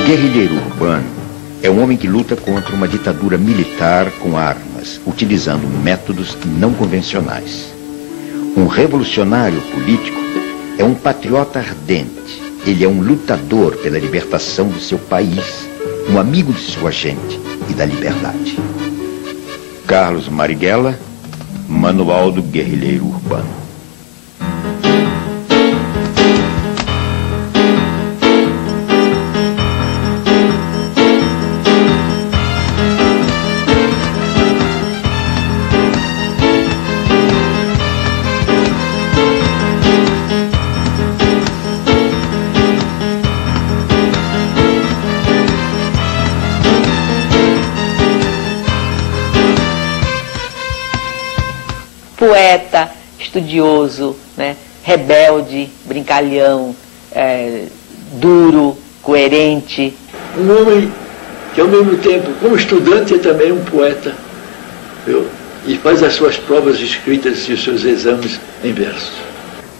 O guerrilheiro urbano é um homem que luta contra uma ditadura militar com armas, utilizando métodos não convencionais. Um revolucionário político é um patriota ardente. Ele é um lutador pela libertação do seu país, um amigo de sua gente e da liberdade. Carlos Marighella, Manual do Guerrilheiro Urbano. Poeta, estudioso, né? Rebelde, brincalhão, duro, coerente. Um homem que ao mesmo tempo, como estudante, é também um poeta, viu? E faz as suas provas escritas e os seus exames em versos.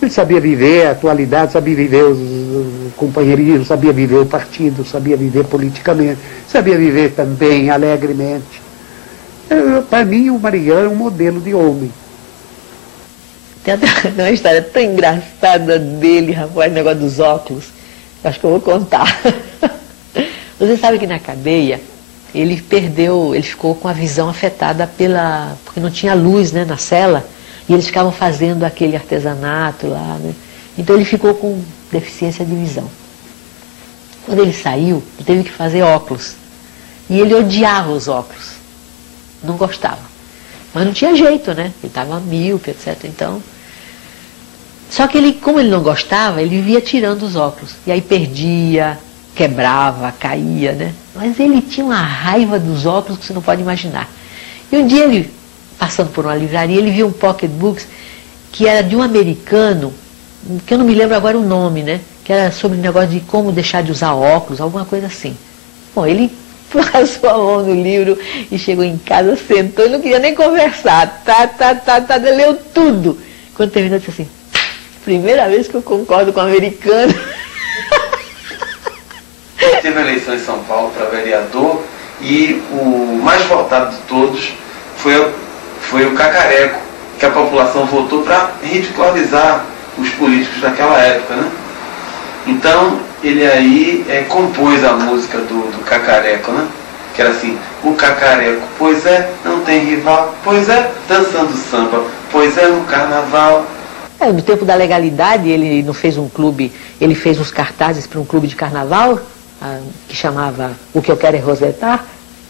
Ele sabia viver a atualidade, sabia viver o companheirismo, sabia viver o partido, sabia viver politicamente, sabia viver também alegremente. Para mim, o Marighella é um modelo de homem. Tem até uma história tão engraçada dele, rapaz, o negócio dos óculos. Acho que eu vou contar. Você sabe que na cadeia, ele ficou com a visão afetada porque não tinha luz, né, na cela, e eles ficavam fazendo aquele artesanato lá, né? Então ele ficou com deficiência de visão. Quando ele saiu, ele teve que fazer óculos. E ele odiava os óculos. Não gostava. Mas não tinha jeito, né? Ele estava míope, etc. Então... Só que ele, como ele não gostava, ele vivia tirando os óculos. E aí perdia, quebrava, caía, né? Mas ele tinha uma raiva dos óculos que você não pode imaginar. E um dia ele, passando por uma livraria, ele viu um pocketbook que era de um americano, que eu não me lembro agora o nome, né? Que era sobre o negócio de como deixar de usar óculos, alguma coisa assim. Bom, ele passou a mão no livro e chegou em casa, sentou e não queria nem conversar. Leu tudo. Quando terminou, disse assim, primeira vez que eu concordo com o americano. Teve a eleição em São Paulo para vereador e o mais votado de todos foi o Cacareco, que a população votou para ridicularizar os políticos daquela época, né? Então, ele aí compôs a música do Cacareco, né? Que era assim, o Cacareco, pois é, não tem rival, pois é, dançando samba, pois é, no carnaval. No tempo da legalidade, ele não fez um clube, ele fez uns cartazes para um clube de carnaval, que chamava O Que Eu Quero É Rosetar.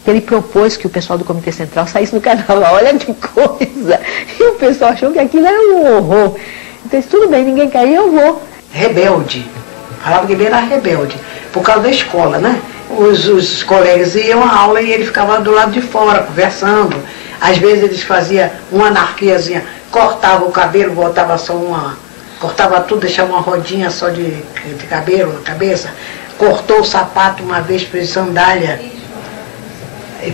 Ele propôs que o pessoal do Comitê Central saísse no carnaval, olha que coisa. E o pessoal achou que aquilo era um horror. Então, disse, tudo bem, ninguém quer ir, eu vou. Rebelde. Falava que ele era rebelde, por causa da escola, né? Os colegas iam à aula e ele ficava do lado de fora, conversando. Às vezes eles faziam uma anarquiazinha, cortava o cabelo, botava só cortava tudo, deixava uma rodinha só de cabelo na cabeça. Cortou o sapato uma vez, fez sandália,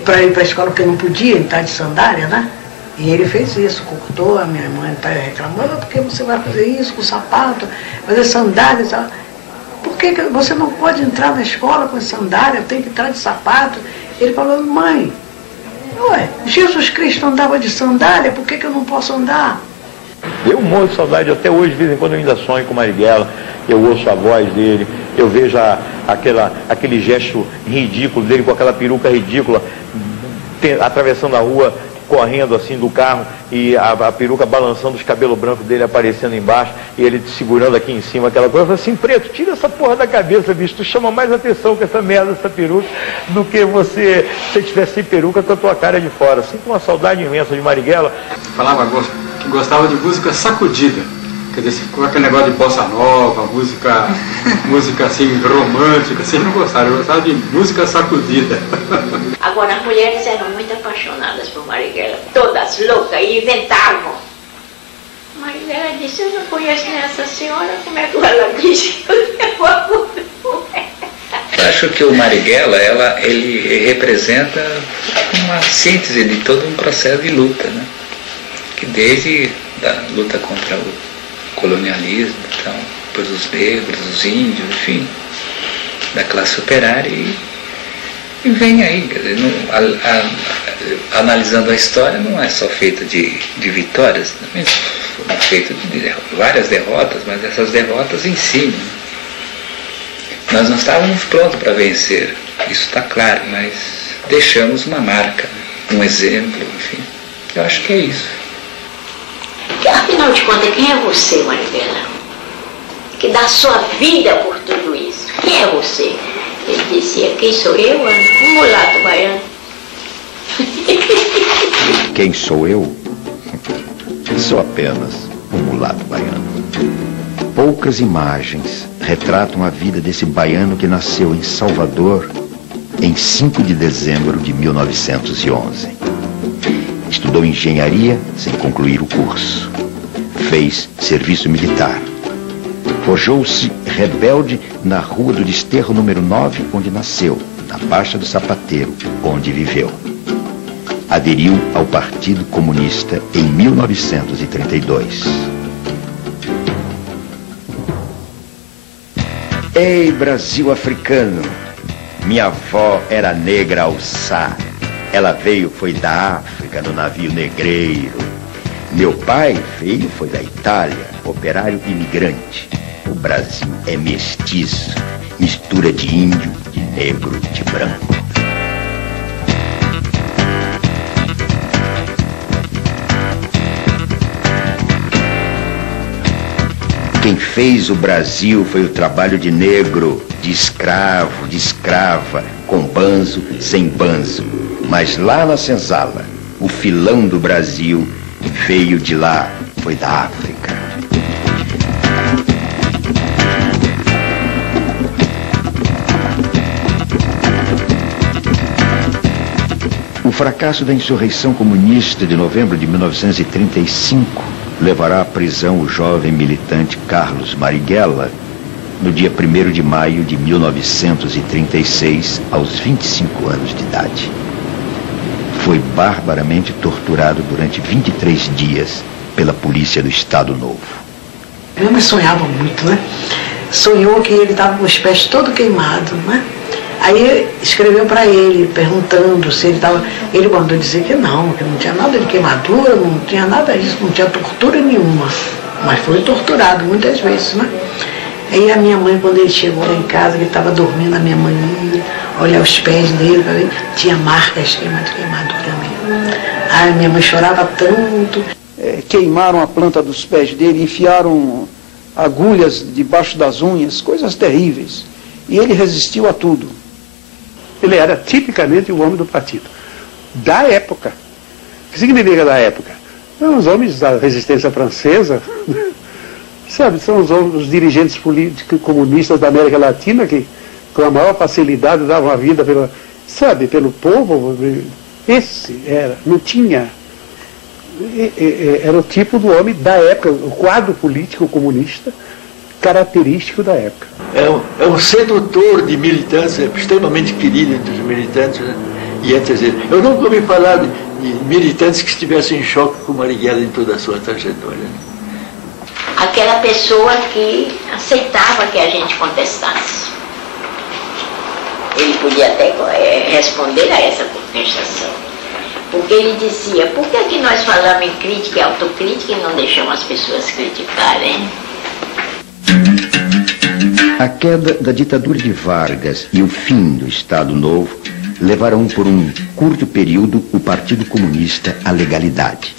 para ir para a escola, porque não podia entrar de sandália, né? E ele fez isso, cortou, a minha mãe está reclamando, por que você vai fazer isso com o sapato, fazer sandália e tal? Por que você não pode entrar na escola com sandália, tem que entrar de sapato? Ele falou, mãe, ué, Jesus Cristo andava de sandália, por que eu não posso andar? Eu morro de saudade, até hoje, de vez em quando eu ainda sonho com o Marighella, eu ouço a voz dele, eu vejo aquele gesto ridículo dele, com aquela peruca ridícula, atravessando a rua, correndo assim do carro, e a peruca balançando, os cabelos brancos dele aparecendo embaixo, e ele segurando aqui em cima aquela coisa. Eu falei assim, Preto, tira essa porra da cabeça, bicho, tu chama mais atenção com essa merda, essa peruca, do que se tivesse sem peruca com a tua cara de fora. Sinto uma saudade imensa de Marighella. Falava que gostava de música sacudida, quer dizer, ficou aquele negócio de bossa nova, música assim, romântica, assim, não gostava, eu gostava de música sacudida. Agora, as mulheres eram muito apaixonadas por Marighella, todas loucas, e inventavam. Marighella disse, eu não conheço essa senhora, como é que ela disse? Eu acho que o Marighella, ele representa uma síntese de todo um processo de luta, né? Que desde a luta contra o colonialismo, então, depois os negros, os índios, enfim. da classe operária e vem aí. Quer dizer, analisando a história, não é só feita de vitórias, também é feita de várias derrotas, mas essas derrotas ensinam. Nós não estávamos prontos para vencer, isso está claro, mas deixamos uma marca, um exemplo, enfim. Eu acho que é isso. Afinal de contas, quem é você, Marighella? Que dá sua vida por tudo isso. Quem é você? Ele dizia, quem sou eu? Um mulato baiano. Quem sou eu? Sou apenas um mulato baiano. Poucas imagens retratam a vida desse baiano que nasceu em Salvador em 5 de dezembro de 1911. Estudou engenharia sem concluir o curso. Fez serviço militar. Forjou-se rebelde na Rua do Desterro, número 9, onde nasceu, na Baixa do Sapateiro, onde viveu. Aderiu ao Partido Comunista em 1932. Ei, Brasil africano! Minha avó era negra alçá. Ela veio, foi da África, no navio negreiro. Meu pai veio, foi da Itália, operário imigrante. O Brasil é mestiço, mistura de índio, de negro, de branco. Quem fez o Brasil foi o trabalho de negro, de escravo, de escrava, com banzo, sem banzo. Mas lá na senzala, o filão do Brasil veio de lá, foi da África. O fracasso da insurreição comunista de novembro de 1935 levará à prisão o jovem militante Carlos Marighella no dia 1º de maio de 1936, aos 25 anos de idade. Foi barbaramente torturado durante 23 dias pela polícia do Estado Novo. Minha mãe sonhava muito, né? Sonhou que ele estava com os pés todo queimado, né? Aí escreveu para ele, perguntando se ele estava... Ele mandou dizer que não tinha nada de queimadura, não tinha nada disso, não tinha tortura nenhuma. Mas foi torturado muitas vezes, né? Aí a minha mãe, quando ele chegou lá em casa, que ele estava dormindo, a minha mãe ia olhar os pés dele, para ver, tinha marcas de queimadura mesmo. Aí minha mãe chorava tanto. Queimaram a planta dos pés dele, enfiaram agulhas debaixo das unhas, coisas terríveis. E ele resistiu a tudo. Ele era tipicamente o homem do partido. Da época. O que significa da época? São os homens da resistência francesa, sabe? São os dirigentes políticos comunistas da América Latina que, com a maior facilidade, davam a vida pelo povo. Esse era, não tinha... Era o tipo do homem da época, o quadro político comunista característico da época. É um sedutor de militantes, extremamente querido entre os militantes, né? E entre eles. Eu nunca ouvi falar de militantes que estivessem em choque com Marighella em toda a sua trajetória. Né? Aquela pessoa que aceitava que a gente contestasse. Ele podia até responder a essa contestação. Porque ele dizia, por que que nós falamos em crítica e autocrítica e não deixamos as pessoas criticarem? A queda da ditadura de Vargas e o fim do Estado Novo levaram por um curto período o Partido Comunista à legalidade.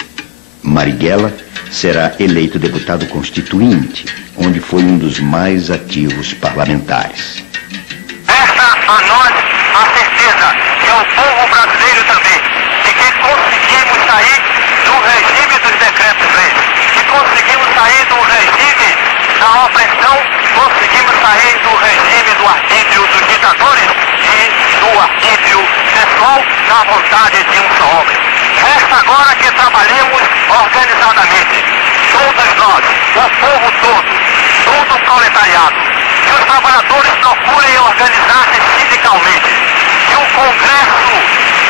Marighella será eleito deputado constituinte, onde foi um dos mais ativos parlamentares. Resta a nós a certeza, e ao povo brasileiro também, de que conseguimos sair do regime dos decretos-leis, que conseguimos sair do regime da opressão, conseguimos sair do regime do arbítrio dos ditadores e do arbítrio pessoal da vontade de um só homem. Resta agora que trabalhemos organizadamente, todos nós, o povo todo o proletariado, que os trabalhadores procurem organizar-se sindicalmente, que o Congresso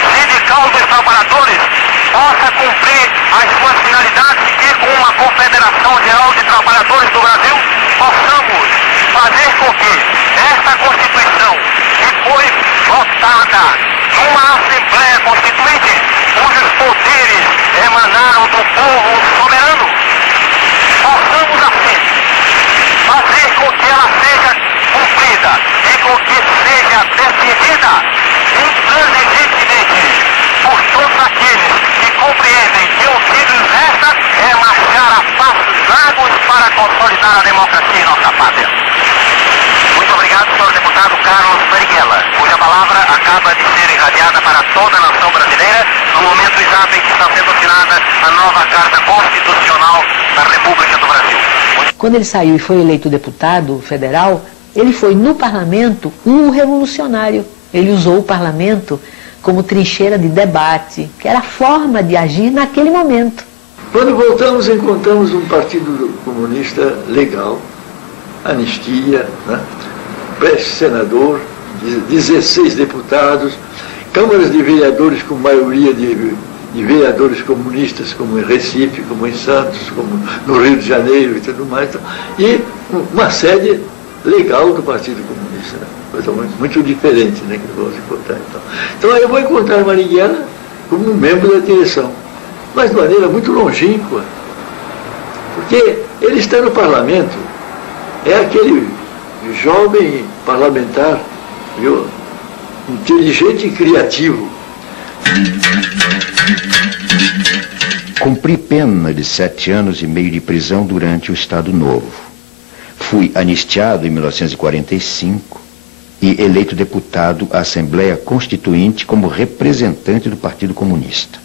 Sindical dos Trabalhadores possa cumprir as suas finalidades e com uma Confederação Geral de Trabalhadores do Brasil possamos fazer com que esta Constituição foi votada numa Assembleia Constituinte cujos poderes emanaram do povo soberano. Possamos assim fazer com que ela seja cumprida e com que seja defendida intransigentemente por todos aqueles que compreendem que o que nos resta é marchar a passos largos para consolidar a democracia em nossa pátria. Muito obrigado, senhor deputado Carlos Marighella, cuja palavra acaba de ser irradiada para toda a nação brasileira no momento exato em que está sendo assinada a nova Carta Constitucional da República do Brasil. Quando ele saiu e foi eleito deputado federal, ele foi no parlamento um revolucionário. Ele usou o parlamento como trincheira de debate, que era a forma de agir naquele momento. Quando voltamos, encontramos um partido comunista legal, anistia, né? Pré-senador, 16 deputados, câmaras de vereadores com maioria de vereadores comunistas, como em Recife, como em Santos, como no Rio de Janeiro e tudo mais, e uma sede legal do Partido Comunista, né? Coisa muito diferente, né, que vamos encontrar. Então aí eu vou encontrar Marighella como um membro da direção, mas de maneira muito longínqua, porque ele está no parlamento, é aquele jovem parlamentar, viu, inteligente e criativo. Cumpri pena de 7 anos e meio de prisão durante o Estado Novo. Fui anistiado em 1945 e eleito deputado à Assembleia Constituinte como representante do Partido Comunista.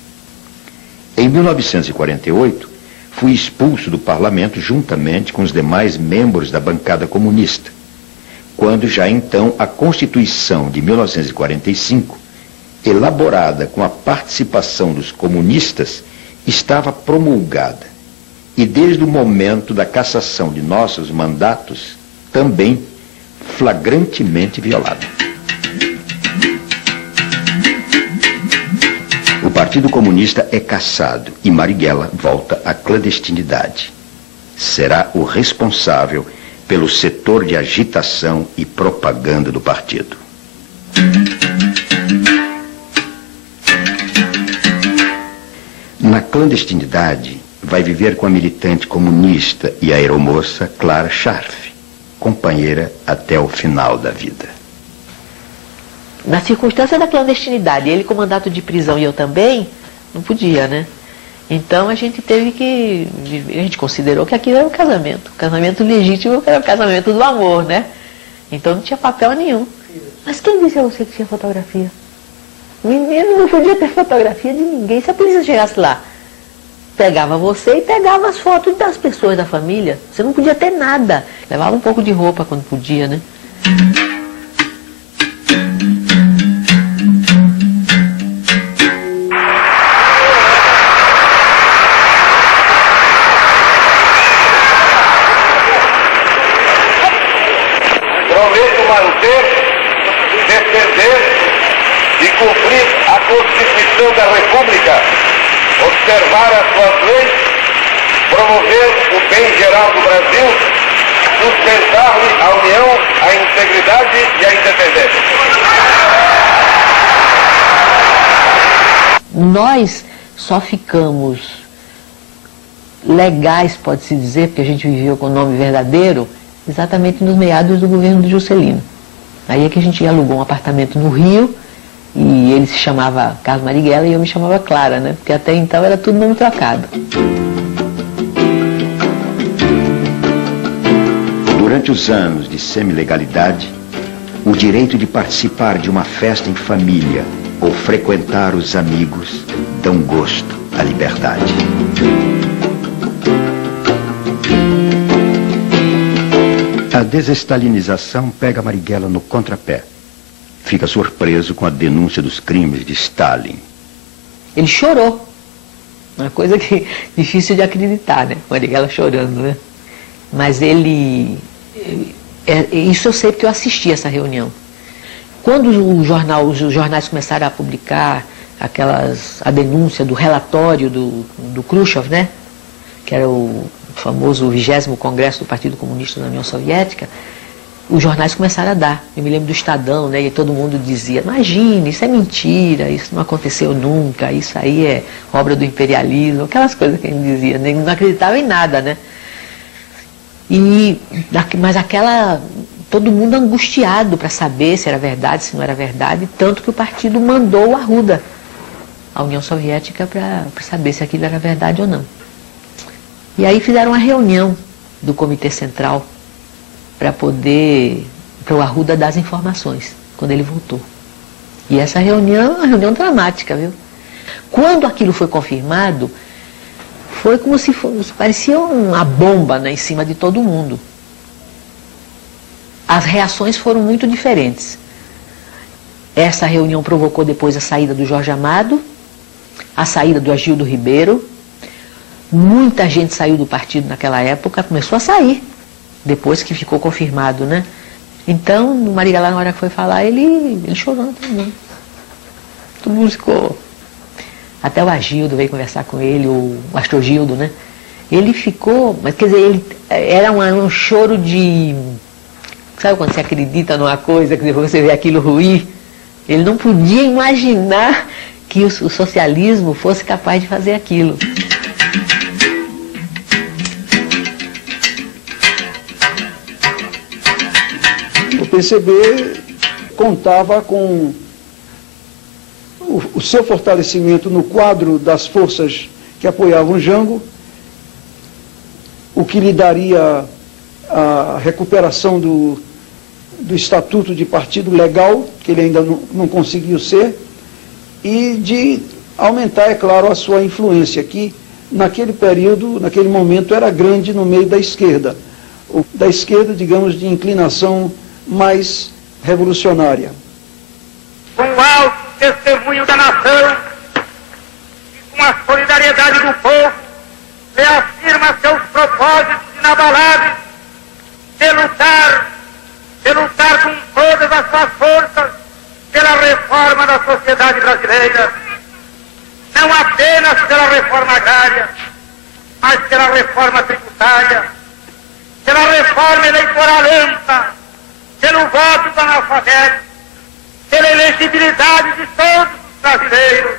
Em 1948, fui expulso do parlamento juntamente com os demais membros da bancada comunista, quando já então a Constituição de 1945, elaborada com a participação dos comunistas, estava promulgada e desde o momento da cassação de nossos mandatos, também flagrantemente violada. O Partido Comunista é cassado e Marighella volta à clandestinidade. Será o responsável pelo setor de agitação e propaganda do partido. Na clandestinidade, vai viver com a militante comunista e aeromoça Clara Scharf, companheira até o final da vida. Na circunstância da clandestinidade, ele com mandato de prisão e eu também, não podia, né? Então a gente teve que, a gente considerou que aquilo era um casamento legítimo, era o casamento do amor, né? Então não tinha papel nenhum. Mas quem disse a você que tinha fotografia? Menino, não podia ter fotografia de ninguém. Se a polícia chegasse lá, pegava você e pegava as fotos das pessoas da família. Você não podia ter nada. Levava um pouco de roupa quando podia, né? Prometo manter, defender e cumprir a Constituição da República, observar as suas leis, promover o bem geral do Brasil, sustentar-lhe a união, a integridade e a independência. Nós só ficamos legais, pode-se dizer, porque a gente viveu com o nome verdadeiro, exatamente nos meados do governo do Juscelino. Aí é que a gente alugou um apartamento no Rio, e ele se chamava Carlos Marighella e eu me chamava Clara, né? Porque até então era tudo nome trocado. Durante os anos de semi-legalidade, o direito de participar de uma festa em família ou frequentar os amigos dão gosto à liberdade. A desestalinização pega Marighella no contrapé. Fica surpreso com a denúncia dos crimes de Stalin. Ele chorou. Uma coisa que difícil de acreditar, né? Marighella chorando, né? Mas ele... isso eu sei porque eu assisti essa reunião. Quando os jornais começaram a publicar a denúncia do relatório do Khrushchev, né? Que era o famoso 20º Congresso do Partido Comunista da União Soviética, os jornais começaram a dar. Eu me lembro do Estadão, né? E todo mundo dizia, imagine, isso é mentira, isso não aconteceu nunca, isso aí é obra do imperialismo, aquelas coisas que a gente dizia, né? Não acreditava em nada, né? Mas todo mundo angustiado para saber se era verdade, se não era verdade, tanto que o partido mandou o Arruda à União Soviética para saber se aquilo era verdade ou não. E aí fizeram uma reunião do Comitê Central para o Arruda dar as informações, quando ele voltou. E essa reunião é uma reunião dramática, viu? Quando aquilo foi confirmado, foi como se parecia uma bomba, né, em cima de todo mundo. As reações foram muito diferentes. Essa reunião provocou depois a saída do Jorge Amado, a saída do Agildo Ribeiro. Muita gente saiu do partido naquela época, começou a sair, depois que ficou confirmado, né? Então, o Marighella, na hora que foi falar, ele chorou também. Todo mundo ficou... Até o Agildo veio conversar com ele, o Astrogildo, né? Ele ficou... Mas, quer dizer, era um choro de... Sabe quando você acredita numa coisa, que depois você vê aquilo ruir? Ele não podia imaginar que o socialismo fosse capaz de fazer aquilo. O PCB contava com o seu fortalecimento no quadro das forças que apoiavam Jango, o que lhe daria a recuperação do estatuto de partido legal, que ele ainda não conseguiu ser, e de aumentar, é claro, a sua influência, que naquele período, naquele momento, era grande no meio da esquerda, digamos, de inclinação mais revolucionária. Com o alto testemunho da nação e com a solidariedade do povo, reafirma seus propósitos inabaláveis de lutar com todas as suas forças pela reforma da sociedade brasileira, não apenas pela reforma agrária, mas pela reforma tributária, pela reforma eleitoral ampla, pelo voto do analfabeto, pela elegibilidade de todos os brasileiros,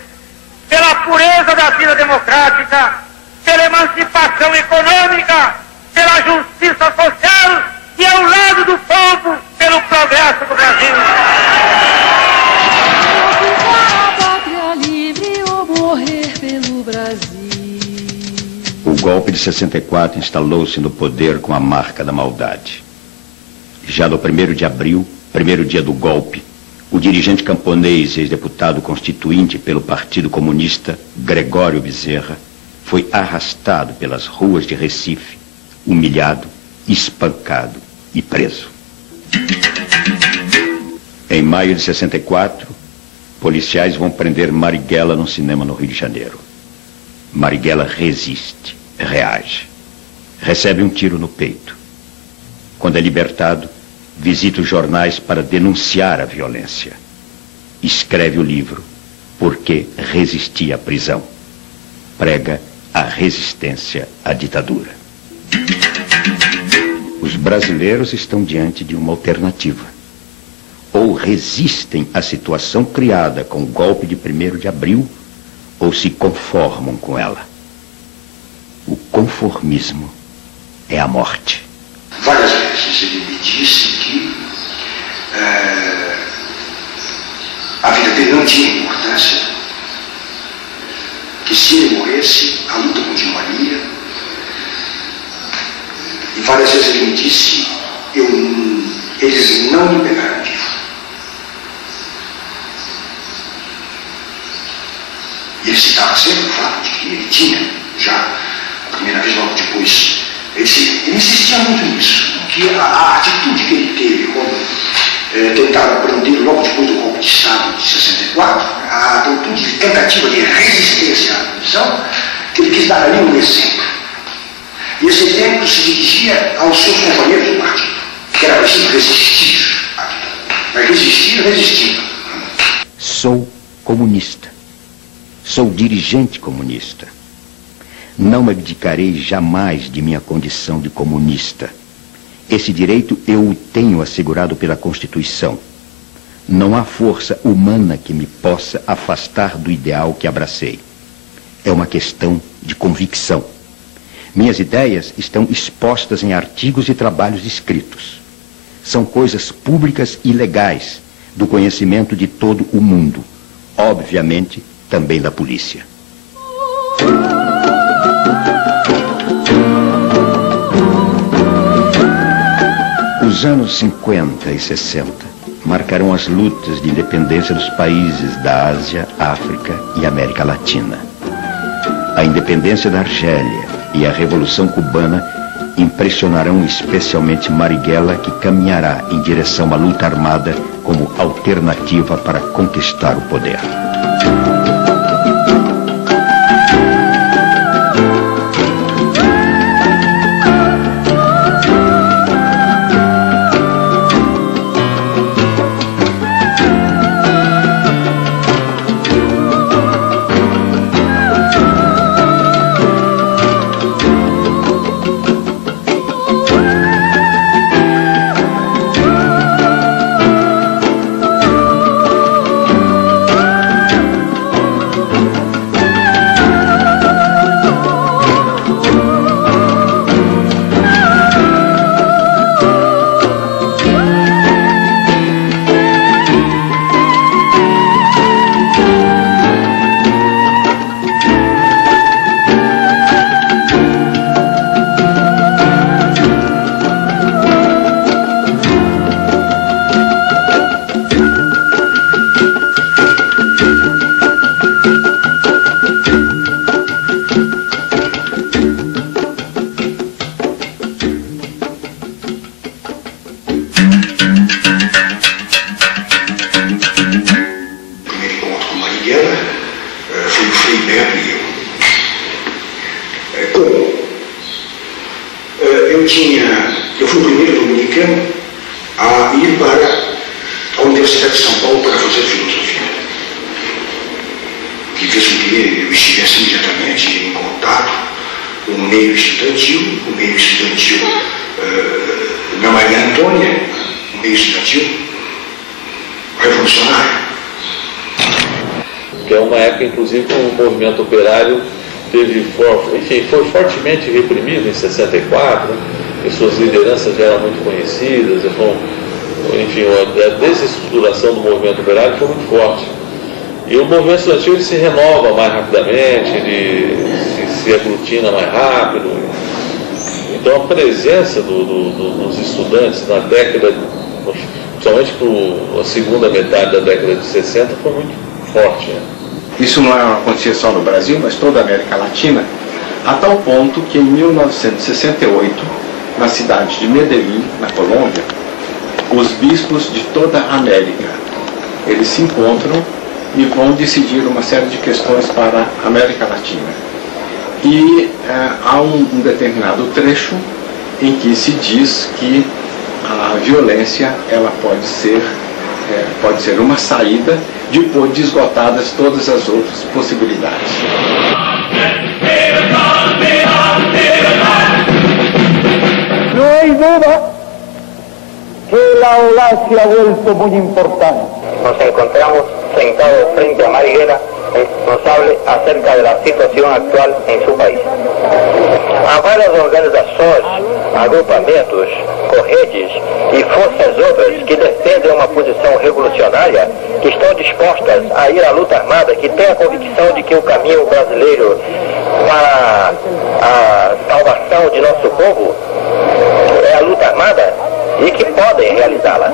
pela pureza da vida democrática, pela emancipação econômica, pela justiça social e ao lado do povo, pelo progresso do Brasil. O golpe de 64 instalou-se no poder com a marca da maldade. Já no 1º de abril, primeiro dia do golpe, o dirigente camponês e ex-deputado constituinte pelo Partido Comunista, Gregório Bezerra, foi arrastado pelas ruas de Recife, humilhado, espancado e preso. Em maio de 64, policiais vão prender Marighella num cinema no Rio de Janeiro. Marighella resiste, reage. Recebe um tiro no peito. Quando é libertado, visita os jornais para denunciar a violência. Escreve o livro Por que Resisti à Prisão. Prega a resistência à ditadura. Os brasileiros estão diante de uma alternativa. Ou resistem à situação criada com o golpe de 1º de abril, ou se conformam com ela. O conformismo é a morte. Várias vezes ele me disse que a vida dele não tinha importância, que se ele morresse, a luta continuaria. E várias vezes ele me disse, eles não me pegaram vivo. E ele citava sempre o fato de que ele tinha, já, a primeira vez logo depois, ele insistia muito nisso, que a atitude que ele teve quando tentaram prender logo depois do golpe de Estado de 64, a atitude de tentativa de resistência à prisão, que ele quis dar ali um exemplo. E esse exemplo se dirigia aos seus companheiros do partido, que era preciso resistir à ditadura. Mas resistir, resistindo. Sou comunista. Sou dirigente comunista. Não abdicarei jamais de minha condição de comunista. Esse direito eu o tenho assegurado pela Constituição. Não há força humana que me possa afastar do ideal que abracei. É uma questão de convicção. Minhas ideias estão expostas em artigos e trabalhos escritos. São coisas públicas e legais, do conhecimento de todo o mundo. Obviamente, também da polícia. Os anos 50 e 60 marcarão as lutas de independência dos países da Ásia, África e América Latina. A independência da Argélia e a Revolução Cubana impressionarão especialmente Marighella, que caminhará em direção à luta armada como alternativa para conquistar o poder. Eu fui o primeiro dominicano a ir para a Universidade de São Paulo para fazer filosofia. Que fez com que eu estivesse imediatamente em contato com o meio estudantil, na Maria Antônia, o meio estudantil revolucionário. Que é uma época, inclusive, que o movimento operário foi fortemente reprimido em 64, e suas lideranças já eram muito conhecidas, a desestruturação do movimento operário foi muito forte. E o movimento estudantil ele se renova mais rapidamente, ele se aglutina mais rápido. Então a presença dos estudantes na década, principalmente para a segunda metade da década de 60, foi muito forte. Né? Isso não acontecia só no Brasil, mas toda a América Latina, a tal ponto que em 1968, na cidade de Medellín, na Colômbia, os bispos de toda a América, eles se encontram e vão decidir uma série de questões para a América Latina. E há um determinado trecho em que se diz que a violência ela pode ser uma saída depois de esgotadas todas as outras possibilidades. No hay duda que la OLA se ha vuelto muy importante. Nos encontramos sentados frente a Marighella, responsable acerca de la situación actual em seu país. Há várias organizações, agrupamentos, correntes e forças outras que defendem uma posição revolucionária, que estão dispostas a ir à luta armada, que têm a convicção de que o caminho brasileiro para a salvação de nosso povo é a luta armada e que podem realizá-la.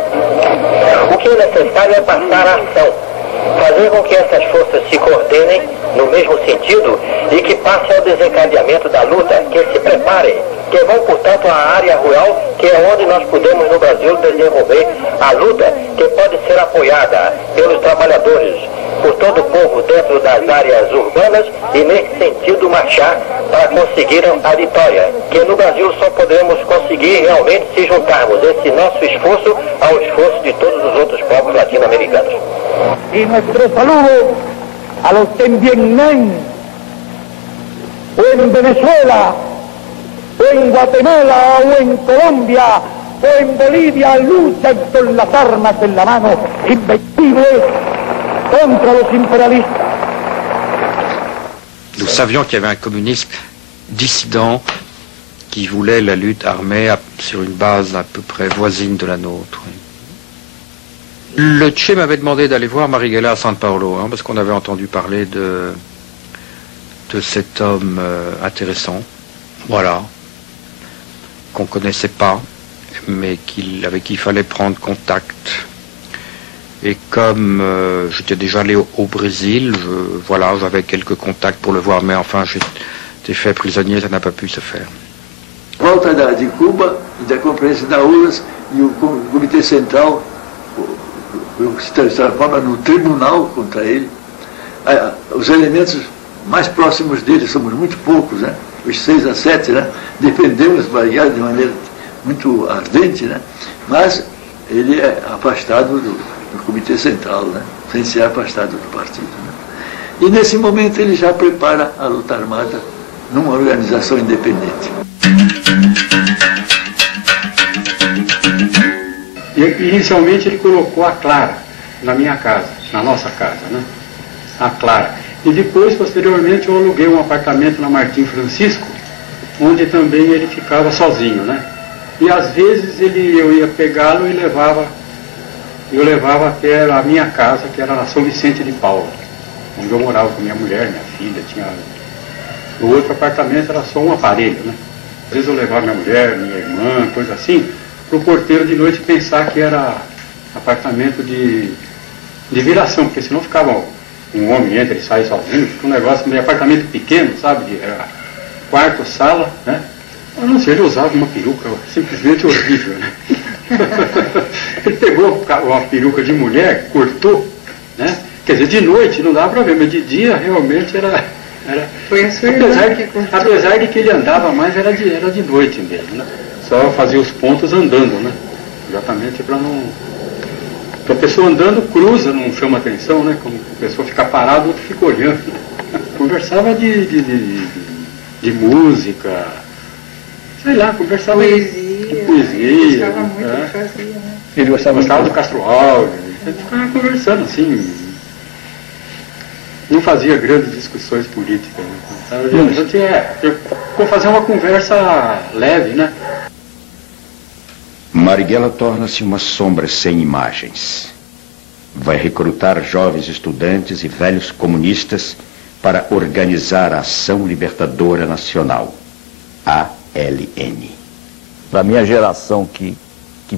O que é necessário é passar a ação, fazer com que essas forças se coordenem no mesmo sentido e que passem ao desencadeamento da luta, que se preparem, que vão, portanto, à área rural, que é onde nós podemos no Brasil desenvolver a luta, que pode ser apoiada pelos trabalhadores, por todo o povo dentro das áreas urbanas e, nesse sentido, marchar para conseguir a vitória, que no Brasil só podemos conseguir realmente se juntarmos esse nosso esforço ao esforço de todos os outros povos latino-americanos. Y nuestro saludo a los que en Vietnam, o en Venezuela, o en Guatemala, o en Colombia, o en Bolivia luchan con las armas en la mano, invencibles contra los imperialistas. Nous savions qu'il y avait un communiste dissident qui voulait la lutte armée sur une base à peu près voisine de la nôtre. Le Che m'avait demandé d'aller voir Marighella à San Paolo, parce qu'on avait entendu parler de cet homme intéressant, voilà, qu'on ne connaissait pas, mais avec qui il fallait prendre contact. Et comme j'étais déjà allé au Brésil, voilà, j'avais quelques contacts pour le voir, mais enfin j'étais fait prisonnier, ça n'a pas pu se faire. Volta de Cuba, da Conferência da URSS e o Comitê Central se transforma no tribunal contra ele. Os elementos mais próximos dele, somos muito poucos, né? Os 6 a 7, né? Defendemos Marighella de maneira muito ardente, né? Mas ele é afastado do Comitê Central, né? Sem ser afastado do partido. Né? E nesse momento ele já prepara a luta armada numa organização independente. Inicialmente ele colocou a Clara na minha casa, na nossa casa, né? A Clara. E depois, posteriormente, eu aluguei um apartamento na Martim Francisco, onde também ele ficava sozinho, né? E às vezes eu ia pegá-lo e eu levava até a minha casa, que era na São Vicente de Paula, onde eu morava com minha mulher, minha filha, o outro apartamento era só um aparelho, né? Às vezes eu levava minha mulher, minha irmã, coisa assim, para o porteiro de noite pensar que era apartamento de viração, porque senão ficava um homem entra e sai sozinho, fica um negócio meio apartamento pequeno, sabe? Era quarto, sala, né? Eu não sei, ele usava uma peruca simplesmente horrível, né? Ele pegou uma peruca de mulher, cortou, né? Quer dizer, de noite não dava para ver, mas de dia realmente era Foi a sua apesar de que ele andava mais, era de noite mesmo, né? Só fazia os pontos andando, né? Exatamente para não... Porque a pessoa andando cruza, não chama atenção, né? Como a pessoa fica parada, o outro fica olhando. Conversava de música, sei lá, conversava de poesia. Gostava muito do que fazia, né? Ele gostava do Castro Alves, ele ficava conversando assim. Não fazia grandes discussões políticas, né? Eu fazer uma conversa leve, né? Marighella torna-se uma sombra sem imagens. Vai recrutar jovens estudantes e velhos comunistas para organizar a Ação Libertadora Nacional, ALN. Da minha geração que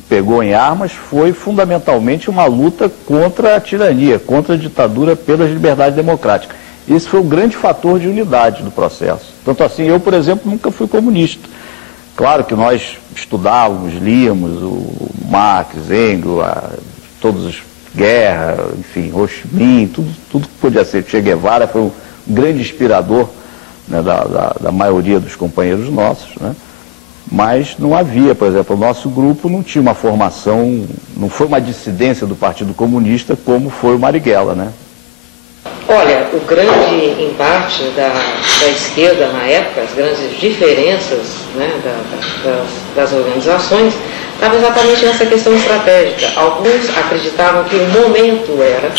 pegou em armas foi fundamentalmente uma luta contra a tirania, contra a ditadura pelas liberdades democráticas. Esse foi o grande fator de unidade do processo. Tanto assim, eu, por exemplo, nunca fui comunista. Claro que nós estudávamos, líamos o Marx, Engels, todos os Guerra, enfim, Ho Chi Minh, tudo que podia ser. Che Guevara foi um grande inspirador, né, da maioria dos companheiros nossos, né? Mas não havia, por exemplo, o nosso grupo não tinha uma formação, não foi uma dissidência do Partido Comunista como foi o Marighella, né? Olha, o grande embate da esquerda na época, as grandes diferenças, né, das organizações, estava exatamente nessa questão estratégica. Alguns acreditavam que o momento era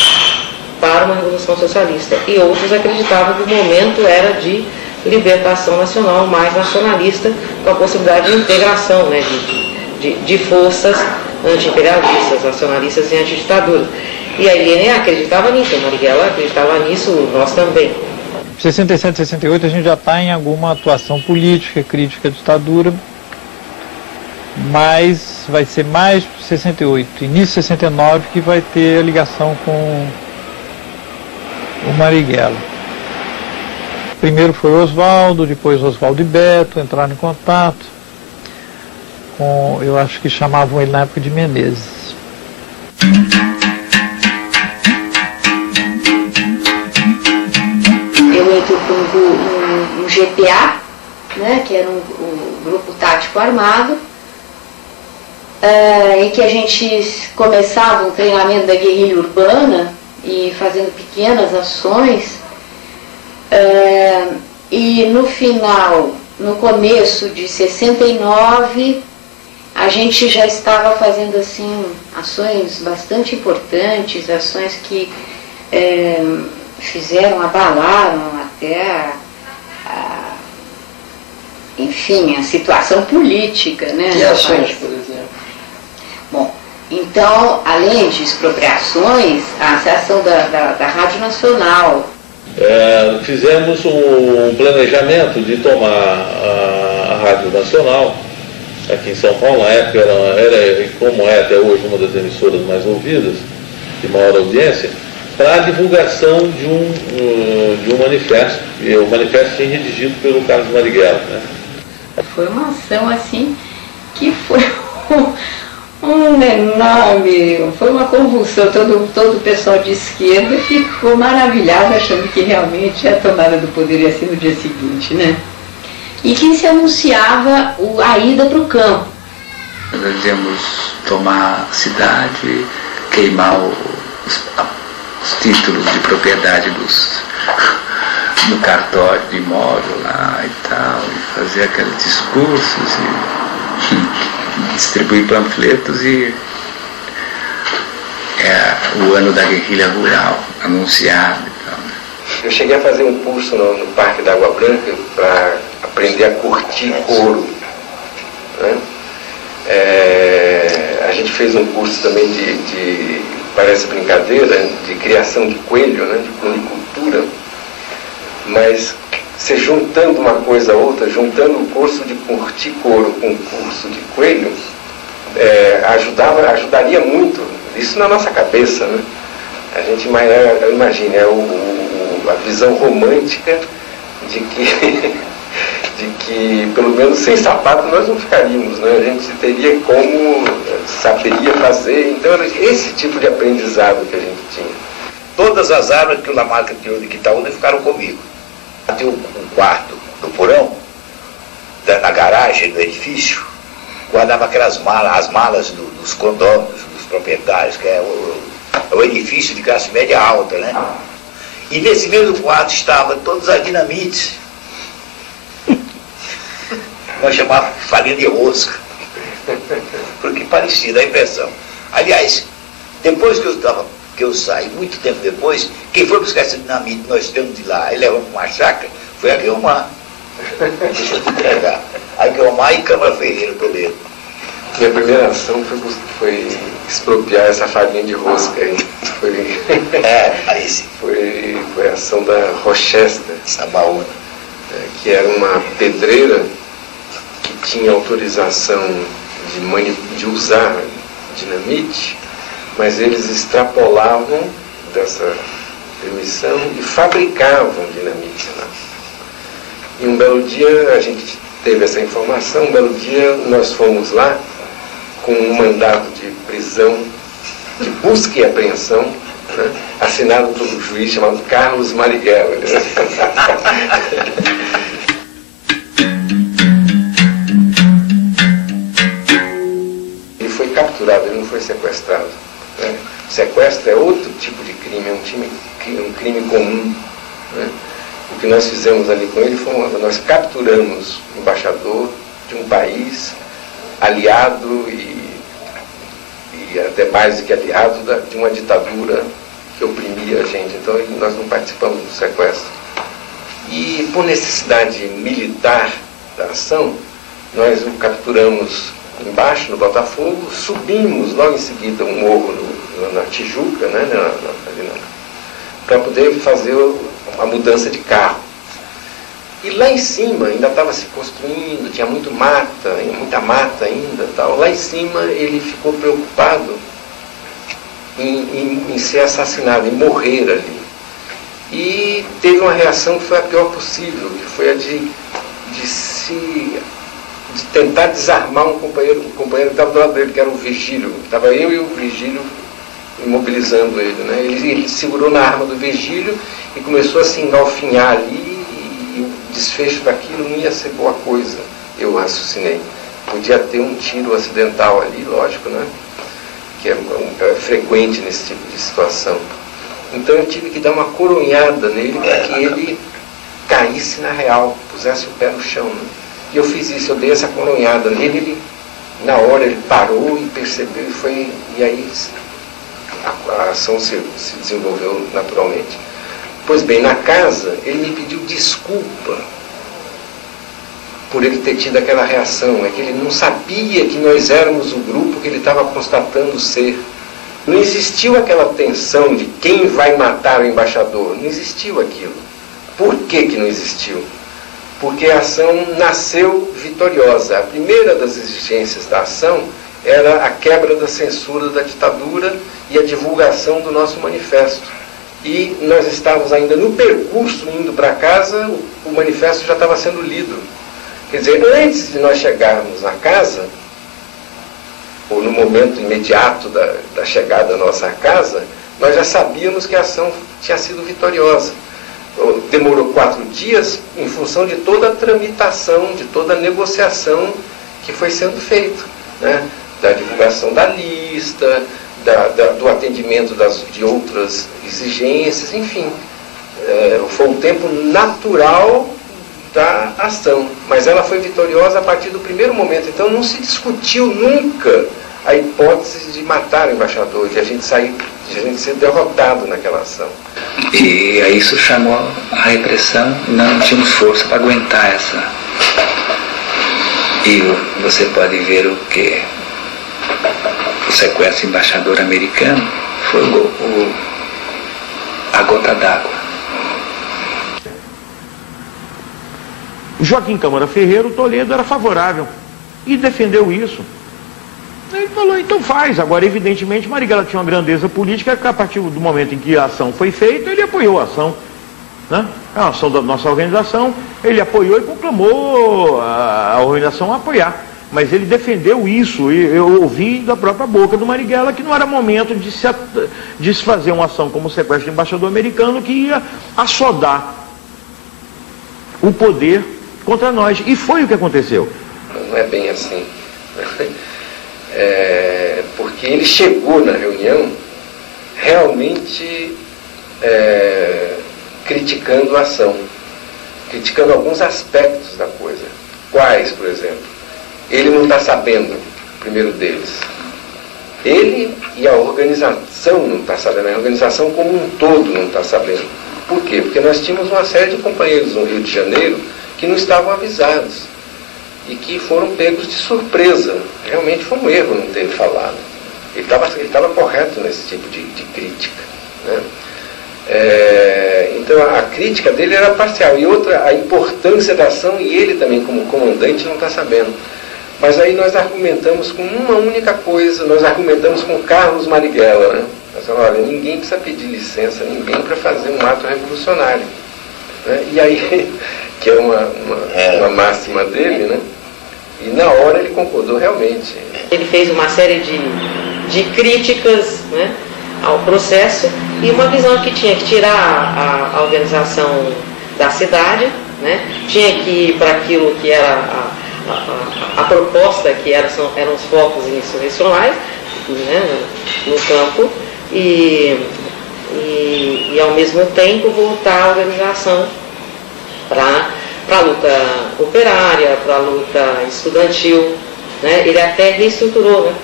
para uma revolução socialista e outros acreditavam que o momento era de libertação nacional, mais nacionalista, com a possibilidade de integração, né, de forças anti-imperialistas, nacionalistas e antiditaduras. E a IENE acreditava nisso, a Marighella acreditava nisso, nós também. Em 67, 68 a gente já está em alguma atuação política, crítica à ditadura, mas vai ser mais 68, início de 69 que vai ter a ligação com o Marighella. Primeiro foi Oswaldo, depois Oswaldo e Beto entraram em contato com, eu acho que chamavam ele na época de Menezes. Eu entro no GPA, né, que era um grupo tático armado, em que a gente começava o treinamento da guerrilha urbana e fazendo pequenas ações, e no final, no começo de 69, a gente já estava fazendo assim ações bastante importantes, ações que abalaram até enfim, a situação política, né? Que ações, por exemplo? Bom, então, além de expropriações, a ação da Rádio Nacional. Fizemos um planejamento de tomar a Rádio Nacional aqui em São Paulo. Na época era como é até hoje, uma das emissoras mais ouvidas, de maior audiência, para a divulgação de um manifesto. E o manifesto tinha redigido pelo Carlos Marighella, né? Foi uma ação assim que foi foi uma convulsão. Todo o pessoal de esquerda ficou maravilhado, achando que realmente a tomada do poder ia ser no dia seguinte, né? E que se anunciava a ida para o campo. Nós dizemos tomar a cidade, queimar os títulos de propriedade no cartório de imóvel lá e tal, e fazer aqueles discursos e distribuir panfletos e o ano da guerrilha rural anunciado e tal. Eu cheguei a fazer um curso no Parque da Água Branca para aprender a curtir couro, né? A gente fez um curso também parece brincadeira, de criação de coelho, né? De conicultura. Mas você juntando uma coisa a outra, juntando o curso de curtir couro com o curso de coelho, ajudaria muito, isso na nossa cabeça, né? A gente imagina, a visão romântica de que pelo menos sem sapato nós não ficaríamos, né? A gente teria saberia fazer, então era esse tipo de aprendizado que a gente tinha. Todas as armas que o Lamarca tirou de Quitaúna ficaram comigo. Tem um quarto no porão, na garagem do edifício, guardava aquelas as malas dos condôminos, dos proprietários, que é o edifício de classe média alta, né? E nesse mesmo quarto estavam todas as dinamites. Nós chamávamos farinha de rosca, porque parecia, dá a impressão. Aliás, depois que eu saí, muito tempo depois, quem foi buscar essa dinamite nós temos de lá, aí levamos uma chácara, foi a Guilmar. Deixa eu te entregar. A Guilmar e Câmara Ferreira Toledo. Minha primeira ação foi expropriar essa farinha de rosca aí. Foi a ação da Rochester, Sabaúna, que era uma pedreira que tinha autorização de usar dinamite, mas eles extrapolavam dessa permissão e fabricavam dinamite lá. E um belo dia a gente teve essa informação, um belo dia nós fomos lá com um mandado de prisão, de busca e apreensão, né, assinado por um juiz chamado Carlos Marighella. Ele foi capturado, ele não foi sequestrado. Né? Sequestro é outro tipo de crime, é um crime comum. Né? O que nós fizemos ali com ele nós capturamos o embaixador de um país aliado e até mais do que aliado de uma ditadura que oprimia a gente. Então nós não participamos do sequestro. E por necessidade militar da ação, nós o capturamos embaixo, no Botafogo, subimos logo em seguida um morro na Tijuca, né, para poder fazer a mudança de carro. E lá em cima ainda estava se construindo, tinha muita mata ainda, tal. Lá em cima ele ficou preocupado em ser assassinado, em morrer ali. E teve uma reação que foi a pior possível, que foi a de tentar desarmar um companheiro que estava do lado dele, que era o Virgílio. Estava eu e o Virgílio imobilizando ele, né? Ele segurou na arma do Virgílio e começou a se engalfinhar ali, e o desfecho daquilo não ia ser boa coisa, eu raciocinei. Podia ter um tiro acidental ali, lógico, né? Que é frequente nesse tipo de situação. Então eu tive que dar uma coronhada nele para que ele caísse na real, pusesse o pé no chão, né? E eu fiz isso, eu dei essa coronhada nele, ele Na hora ele parou e percebeu e aí a ação se desenvolveu naturalmente. Pois bem, na casa ele me pediu desculpa por ele ter tido aquela reação. É que ele não sabia que nós éramos o grupo que ele estava constatando ser. Não existiu aquela tensão de quem vai matar o embaixador. Não existiu aquilo. Por que não existiu? Porque a ação nasceu vitoriosa. A primeira das exigências da ação era a quebra da censura da ditadura e a divulgação do nosso manifesto. E nós estávamos ainda no percurso indo para casa, o manifesto já estava sendo lido. Quer dizer, antes de nós chegarmos na casa, ou no momento imediato da chegada à nossa casa, nós já sabíamos que a ação tinha sido vitoriosa. Demorou 4 dias em função de toda a tramitação, de toda a negociação que foi sendo feita, né? Da divulgação da lista, do atendimento de outras exigências, enfim. Foi um tempo natural da ação, mas ela foi vitoriosa a partir do primeiro momento. Então não se discutiu nunca a hipótese de matar o embaixador, de a gente ser derrotado naquela ação. E aí isso chamou a repressão e nós não tínhamos força para aguentar essa. E você pode ver o que o sequestro do embaixador americano foi a gota d'água. Joaquim Câmara Ferreira, o Toledo, era favorável e defendeu isso. Ele falou, então faz. Agora, evidentemente, Marighella tinha uma grandeza política que a partir do momento em que a ação foi feita, ele apoiou a ação. Né? A ação da nossa organização, ele apoiou e proclamou a organização a apoiar. Mas ele defendeu isso, e eu ouvi da própria boca do Marighella que não era momento de se fazer uma ação como o sequestro do embaixador americano que ia assodar o poder contra nós. E foi o que aconteceu. Não é bem assim. Porque ele chegou na reunião realmente criticando a ação, criticando alguns aspectos da coisa. Quais, por exemplo? Ele não está sabendo, o primeiro deles. Ele e a organização não está sabendo, a organização como um todo não está sabendo. Por quê? Porque nós tínhamos uma série de companheiros no Rio de Janeiro que não estavam avisados e que foram pegos de surpresa. Realmente foi um erro não ter falado. Ele estava correto nesse tipo de crítica, né? Então a crítica dele era parcial. E outra, a importância da ação, e ele também como comandante não está sabendo. Mas aí nós argumentamos com uma única coisa, nós argumentamos com Carlos Marighella, né? Nós falamos, olha, ninguém precisa pedir licença, ninguém para fazer um ato revolucionário, né? E aí, que é uma máxima dele, né? E na hora ele concordou realmente. Ele fez uma série de críticas, né, ao processo e uma visão que tinha que tirar a organização da cidade, né? Tinha que ir para aquilo que era a proposta, que eram os focos insurrecionais, né, no campo, e ao mesmo tempo voltar a organização para a luta operária, para a luta estudantil, né? Ele até reestruturou, né?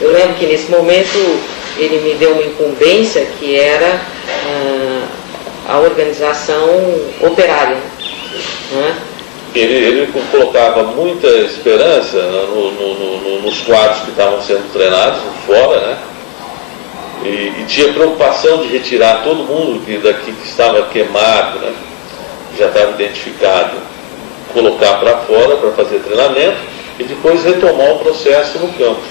Eu lembro que nesse momento ele me deu uma incumbência que era a organização operária, né? Ele colocava muita esperança nos quadros que estavam sendo treinados fora, né? E tinha preocupação de retirar todo mundo daqui que estava queimado, né? Já estava identificado, colocar para fora para fazer treinamento e depois retomar o processo no campo.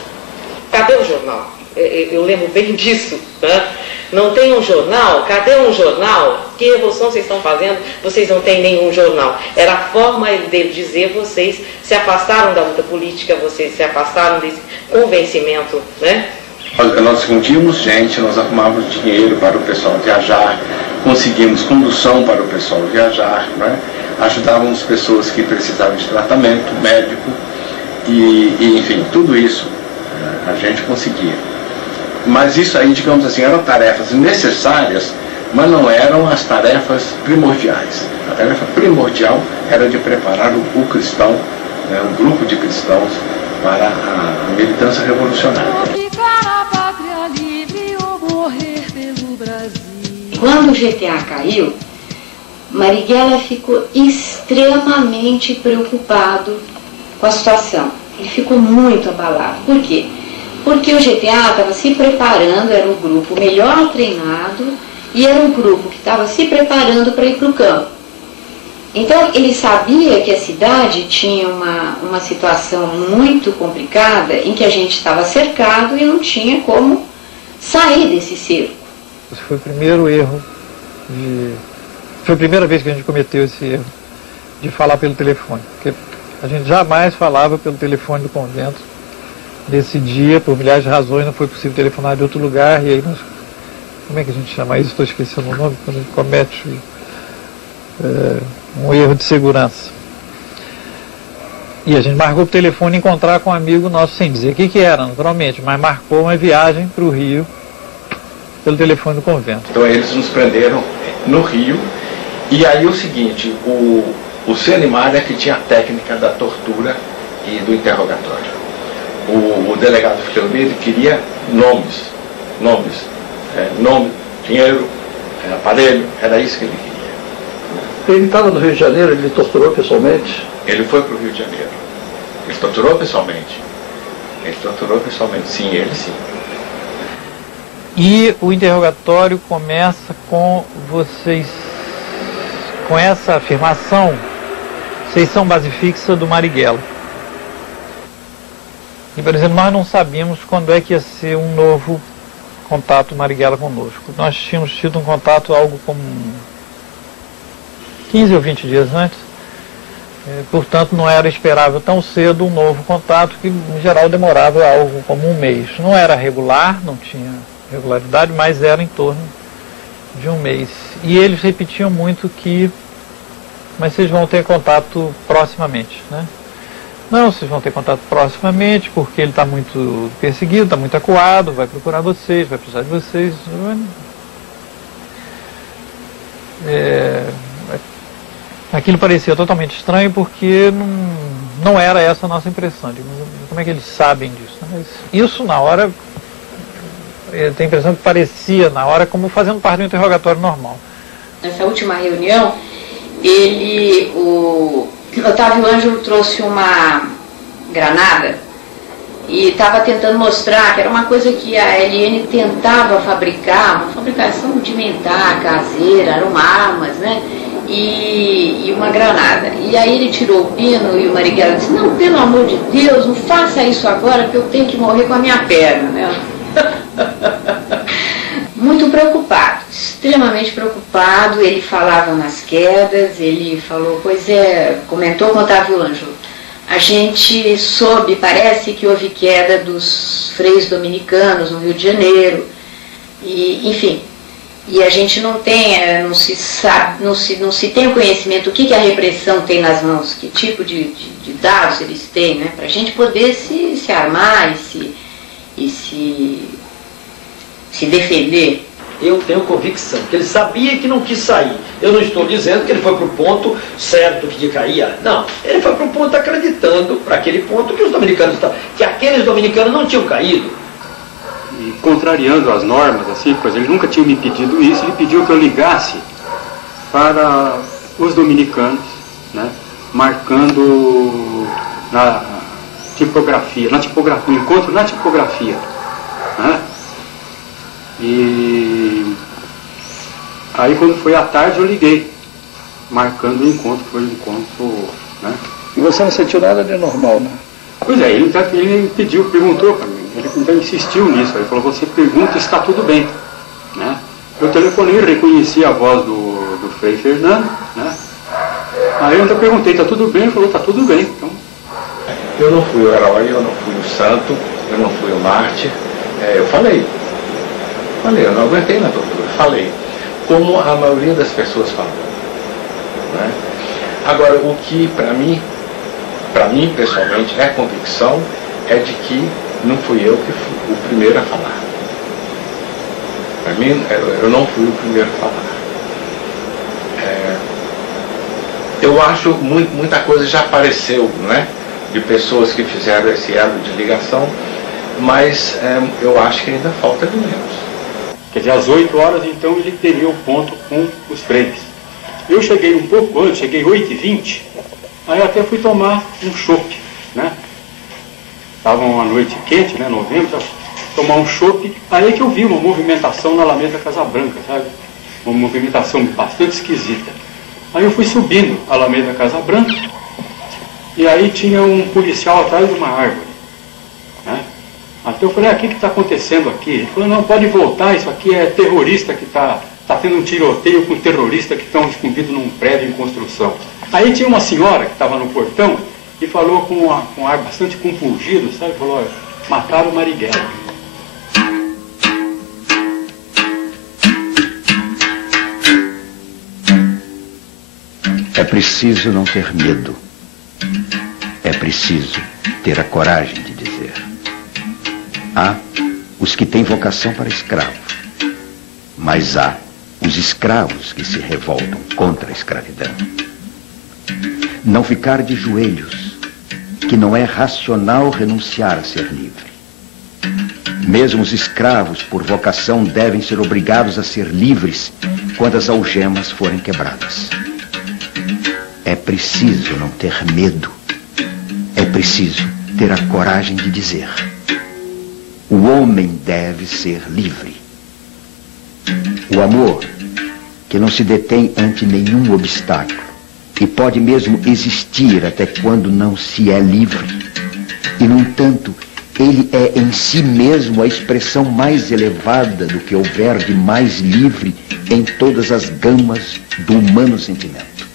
Cadê o jornal? Eu lembro bem disso, né? Não tem um jornal? Cadê um jornal? Que revolução vocês estão fazendo? Vocês não têm nenhum jornal. Era a forma dele dizer, vocês se afastaram da luta política, vocês se afastaram desse convencimento, né? Nós fundimos gente, nós arrumávamos dinheiro para o pessoal viajar, conseguimos condução para o pessoal viajar, né? Ajudávamos pessoas que precisavam de tratamento médico e enfim, tudo isso a gente conseguia. Mas isso aí, digamos assim, eram tarefas necessárias, mas não eram as tarefas primordiais. A tarefa primordial era de preparar o cristão, né, um grupo de cristãos para a militância revolucionária. Quando o GTA caiu, Marighella ficou extremamente preocupado com a situação. Ele ficou muito abalado. Por quê? Porque o GTA estava se preparando, era um grupo melhor treinado e era um grupo que estava se preparando para ir para o campo. Então ele sabia que a cidade tinha uma situação muito complicada em que a gente estava cercado e não tinha como sair desse cerco. Esse foi o primeiro erro, foi a primeira vez que a gente cometeu esse erro de falar pelo telefone. Porque a gente jamais falava pelo telefone do convento. Nesse dia, por milhares de razões, não foi possível telefonar de outro lugar, e aí nós, como é que a gente chama isso? Estou esquecendo o nome, quando a gente comete um erro de segurança. E a gente marcou o telefone encontrar com um amigo nosso, sem dizer o que era, naturalmente, mas marcou uma viagem para o Rio pelo telefone do convento. Então eles nos prenderam no Rio, e aí o seguinte, o Senimária que tinha a técnica da tortura e do interrogatório. O delegado Filomeno queria nomes, nome, dinheiro, aparelho, era isso que ele queria. Ele estava no Rio de Janeiro, ele torturou pessoalmente? Ele foi para o Rio de Janeiro. Ele torturou pessoalmente. Sim, ele sim. E o interrogatório começa com vocês, com essa afirmação, vocês são base fixa do Marighella. E, por exemplo, nós não sabíamos quando é que ia ser um novo contato Marighella conosco. Nós tínhamos tido um contato algo como 15 ou 20 dias antes. Portanto, não era esperável tão cedo um novo contato, que em geral demorava algo como um mês. Não era regular, não tinha regularidade, mas era em torno de um mês. E eles repetiam muito que, mas vocês vão ter contato proximamente, né? Não, vocês vão ter contato proximamente, porque ele está muito perseguido, está muito acuado, vai procurar vocês, vai precisar de vocês. Aquilo parecia totalmente estranho, porque não era essa a nossa impressão. Como é que eles sabem disso? Mas isso, na hora, eu tenho a impressão que parecia, na hora, como fazendo parte do interrogatório normal. Nessa última reunião, o Otávio Ângelo trouxe uma granada e estava tentando mostrar que era uma coisa que a LN tentava fabricar, uma fabricação rudimentar, caseira, eram armas, né? E uma granada. E aí ele tirou o pino e o Marighella disse: não, pelo amor de Deus, não faça isso agora, porque eu tenho que morrer com a minha perna, né? Muito preocupado, extremamente preocupado. Ele falava nas quedas, ele falou, comentou com o Otávio Ângelo: a gente soube, parece que houve queda dos freios dominicanos no Rio de Janeiro, e enfim, e a gente não tem, não se sabe, não se tem o conhecimento do que a repressão tem nas mãos, que tipo de dados eles têm, né, para a gente poder se armar e se defender. Eu tenho convicção que ele sabia que não quis sair. Eu não estou dizendo que ele foi para o ponto certo que caía. Não, ele foi para o ponto acreditando, para aquele ponto que os dominicanos estavam, que aqueles dominicanos não tinham caído. E contrariando as normas, assim, pois ele nunca tinha me pedido isso, ele pediu que eu ligasse para os dominicanos, né, marcando na tipografia, o encontro na tipografia, né? E aí quando foi à tarde eu liguei, marcando o encontro, foi um encontro, né? E você não sentiu nada de normal, né? Pois é, ele perguntou para mim, ele então insistiu nisso, ele falou, você pergunta se está tudo bem, né? Eu telefonei, reconheci a voz do Frei Fernando, né? Aí eu ainda perguntei, está tudo bem? Ele falou, está tudo bem. Então... Eu não fui o herói, eu não fui o santo, eu não fui o mártir, eu falei, eu não aguentei na tortura, falei, como a maioria das pessoas falam, né? Agora, o que para mim pessoalmente é convicção, é de que não fui eu que fui o primeiro a falar. Para mim, eu não fui o primeiro a falar. Eu acho muita coisa já apareceu, né? de pessoas que fizeram esse elo de ligação, mas eu acho que ainda falta elementos. Quer dizer, às 8 horas, então, ele teria o ponto com os trens. Eu cheguei um pouco antes, cheguei 8h20, aí até fui tomar um chopp, né? Estava uma noite quente, né, novembro, tomar um chopp, aí que eu vi uma movimentação na Alameda Casa Branca, sabe? Uma movimentação bastante esquisita. Aí eu fui subindo a Alameda Casa Branca, e aí tinha um policial atrás de uma árvore, né? Até eu falei, o que está acontecendo aqui? Ele falou, não, pode voltar, isso aqui é terrorista que está tendo um tiroteio com terroristas que estão escondidos num prédio em construção. Aí tinha uma senhora que estava no portão e falou com um ar bastante compungido, sabe? Falou, olha, mataram o Marighella. É preciso não ter medo. É preciso ter a coragem de dizer. Há os que têm vocação para escravo, mas há os escravos que se revoltam contra a escravidão. Não ficar de joelhos, que não é racional renunciar a ser livre. Mesmo os escravos, por vocação, devem ser obrigados a ser livres quando as algemas forem quebradas. É preciso não ter medo. É preciso ter a coragem de dizer. O homem deve ser livre. O amor, que não se detém ante nenhum obstáculo, e pode mesmo existir até quando não se é livre. E, no entanto, ele é em si mesmo a expressão mais elevada do que houver de mais livre em todas as gamas do humano sentimento.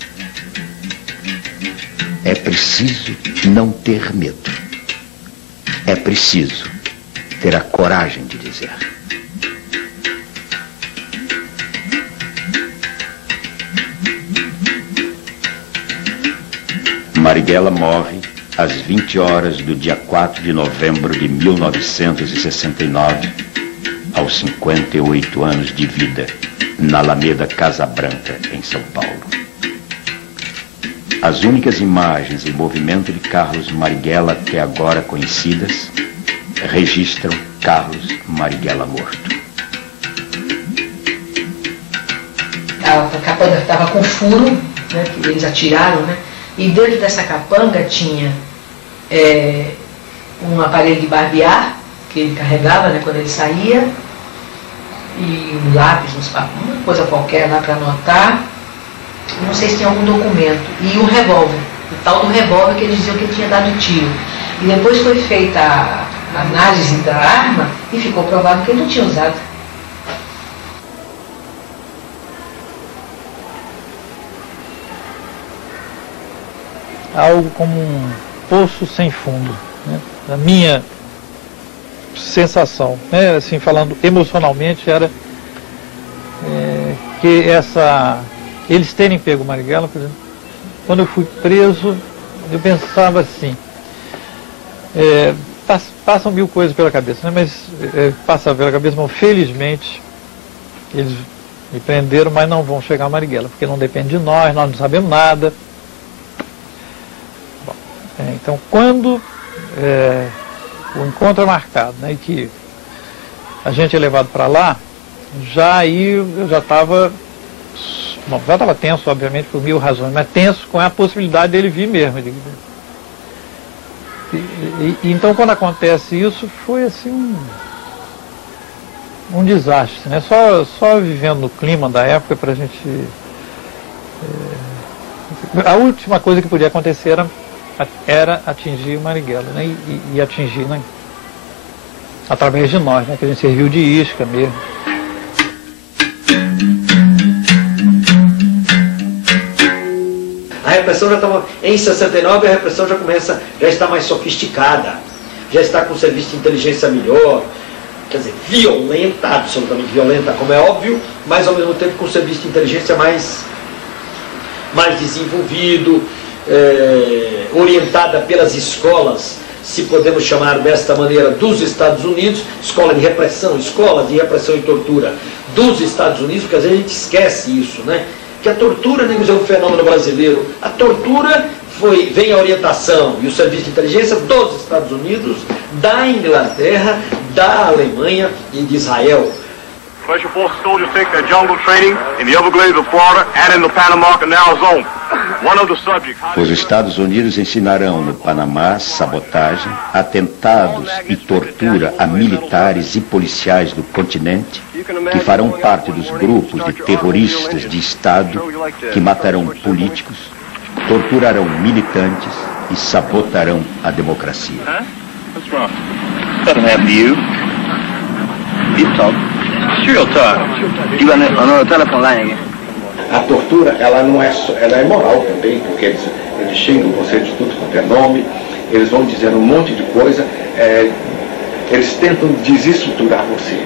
É preciso não ter medo. É preciso ter a coragem de dizer. Marighella morre às 20 horas do dia 4 de novembro de 1969, aos 58 anos de vida, na Alameda Casa Branca, em São Paulo. As únicas imagens em movimento de Carlos Marighella até agora conhecidas registram Carlos Marighella morto. A capanga estava com furo, né, que eles atiraram, né, e dentro dessa capanga tinha um aparelho de barbear, que ele carregava, né, quando ele saía, e um lápis, uma coisa qualquer lá para anotar. Não sei se tinha algum documento. E um revólver, o tal do revólver que eles diziam que ele tinha dado tiro. E depois foi feita a análise da arma e ficou provado que ele não tinha usado. Algo como um poço sem fundo, né? A minha sensação, né? Assim, falando emocionalmente, era que eles terem pego o Marighella, por exemplo, quando eu fui preso, eu pensava assim, passam mil coisas pela cabeça, né? Mas passa pela cabeça, mas felizmente eles me prenderam, mas não vão chegar a Marighella, porque não depende de nós não sabemos nada. Bom, então, quando o encontro é marcado, né, e que a gente é levado para lá, eu já estava tenso, obviamente, por mil razões, mas tenso com a possibilidade dele vir mesmo. Então, quando acontece isso, foi assim um desastre, né? Só vivendo no clima da época para a gente... a última coisa que podia acontecer era atingir o Marighella, né? E atingir, né? Através de nós, né? Que a gente serviu de isca mesmo. A repressão já estava, em 69 a repressão já está mais sofisticada, já está com o serviço de inteligência melhor, quer dizer, violenta, absolutamente violenta, como é óbvio, mas ao mesmo tempo com o serviço de inteligência mais desenvolvido, orientada pelas escolas, se podemos chamar desta maneira, dos Estados Unidos, escolas de repressão e tortura dos Estados Unidos, porque às vezes a gente esquece isso, né? Que a tortura nem é um fenômeno brasileiro. A tortura vem a orientação e o serviço de inteligência dos Estados Unidos, da Inglaterra, da Alemanha e de Israel. Special Forces soldiers take their jungle training in the Everglades of Florida and in the Panama Canal Zone. One of the subjects... Os Estados Unidos ensinarão no Panamá sabotagem, atentados e tortura a militares e policiais do continente que farão parte dos grupos de terroristas de Estado que matarão políticos, torturarão militantes e sabotarão a democracia. A tortura, ela não é só, ela é moral também, porque eles xingam você de tudo quanto é nome, eles vão dizendo um monte de coisa, eles tentam desestruturar você.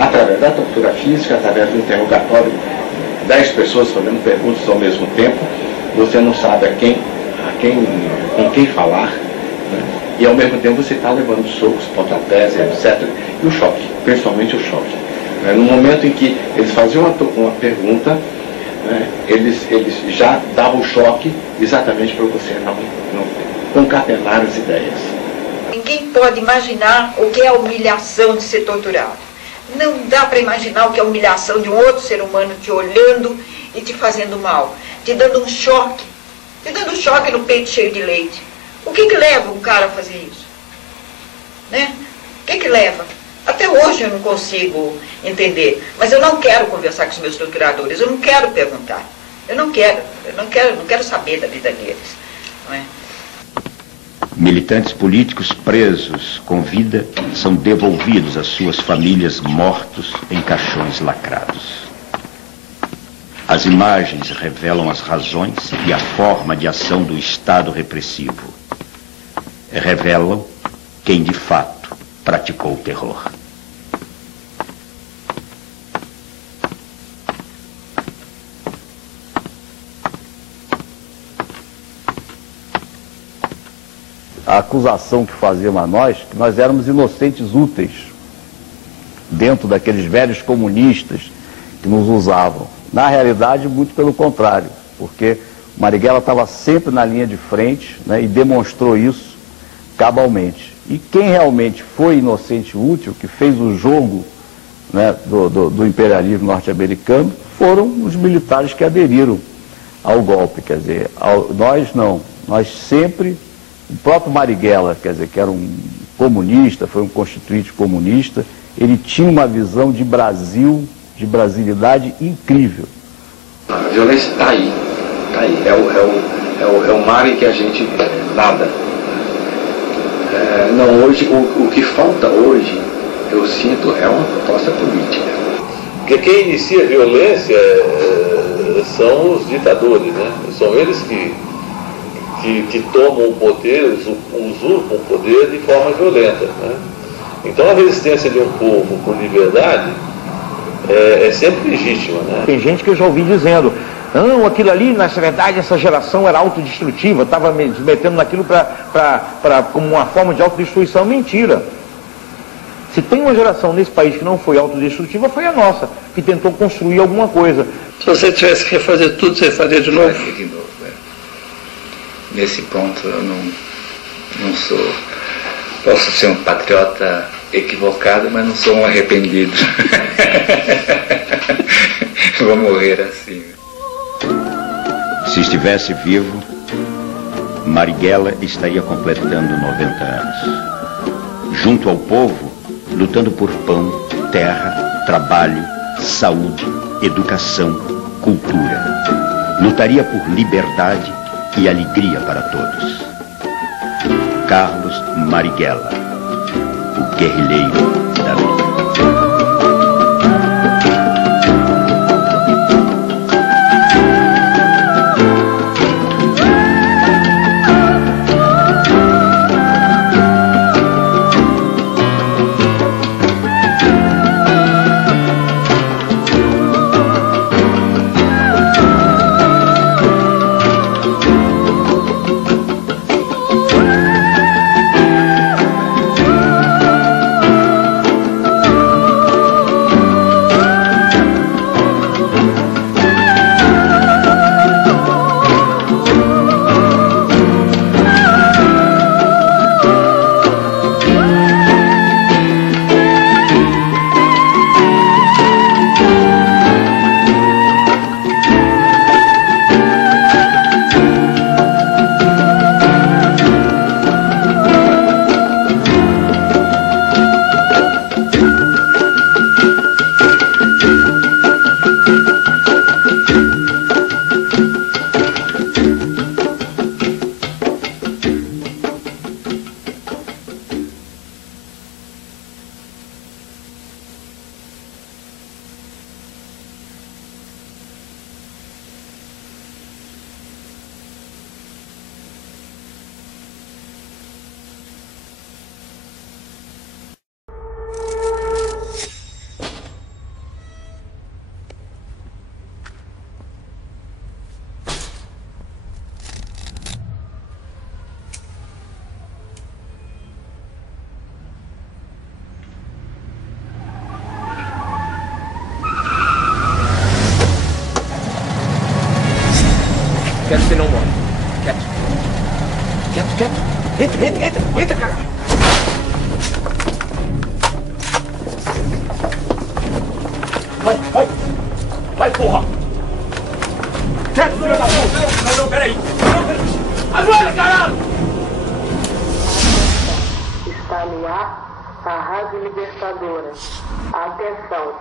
Através da tortura física, através do interrogatório, 10 pessoas fazendo perguntas ao mesmo tempo, você não sabe com quem falar, né? E ao mesmo tempo você está levando socos, pontapés, etc. E o choque, principalmente o choque. No momento em que eles faziam uma pergunta, né, eles já davam o choque exatamente para você não concatenar as ideias. Ninguém pode imaginar o que é a humilhação de ser torturado. Não dá para imaginar o que é a humilhação de um outro ser humano te olhando e te fazendo mal, te dando um choque no peito cheio de leite. O que leva um cara a fazer isso? Né? O que leva? Até hoje eu não consigo entender, mas eu não quero conversar com os meus torturadores, eu não quero perguntar, eu não quero saber da vida deles. Não é? Militantes políticos presos com vida são devolvidos às suas famílias mortos em caixões lacrados. As imagens revelam as razões e a forma de ação do Estado repressivo. Revelam quem de fato praticou o terror. A acusação que faziam a nós, que nós éramos inocentes úteis, dentro daqueles velhos comunistas que nos usavam. Na realidade, muito pelo contrário, porque Marighella estava sempre na linha de frente, né, e demonstrou isso cabalmente. E quem realmente foi inocente útil, que fez o jogo, né, do imperialismo norte-americano, foram os militares que aderiram ao golpe. Quer dizer, nós não, nós sempre... O próprio Marighella, quer dizer, que era um comunista, foi um constituinte comunista, ele tinha uma visão de Brasil, de brasilidade incrível. A violência está aí, é o mar em que a gente nada. Não, hoje, o que falta hoje, eu sinto, é uma proposta política. Porque quem inicia a violência são os ditadores, né? São eles que tomam o poder, usurpam o poder de forma violenta, né? Então a resistência de um povo por liberdade é sempre legítima, né? Tem gente que eu já ouvi dizendo, não, aquilo ali, na verdade, essa geração era autodestrutiva, estava me metendo naquilo como uma forma de autodestruição. Mentira. Se tem uma geração nesse país que não foi autodestrutiva, foi a nossa, que tentou construir alguma coisa. Se você tivesse que refazer tudo, você faria de novo? Faria de novo, Nesse ponto eu não sou... Posso ser um patriota equivocado, mas não sou um arrependido. Vou morrer assim. Se estivesse vivo, Marighella estaria completando 90 anos. Junto ao povo, lutando por pão, terra, trabalho, saúde, educação, cultura. Lutaria por liberdade e alegria para todos. Carlos Marighella, o guerrilheiro da vida. Quieto que não morre. Quieto. Quieto, quieto. Entra, cara. Vai, porra. Quieto, filho da puta. Não, peraí. Ajoelha, caralho. Está no ar a Rádio Libertadora. Atenção,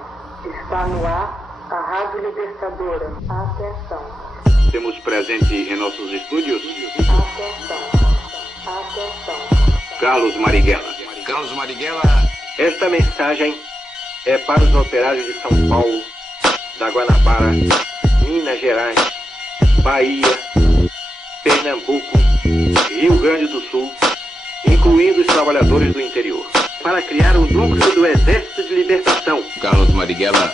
está no ar a Rádio Libertadora. Atenção. Temos presente em nossos estúdios Carlos Marighella. Carlos Marighella. Esta mensagem é para os operários de São Paulo, da Guanabara, Minas Gerais, Bahia, Pernambuco, Rio Grande do Sul, incluindo os trabalhadores do interior, para criar o núcleo do Exército de Libertação. Carlos Marighella.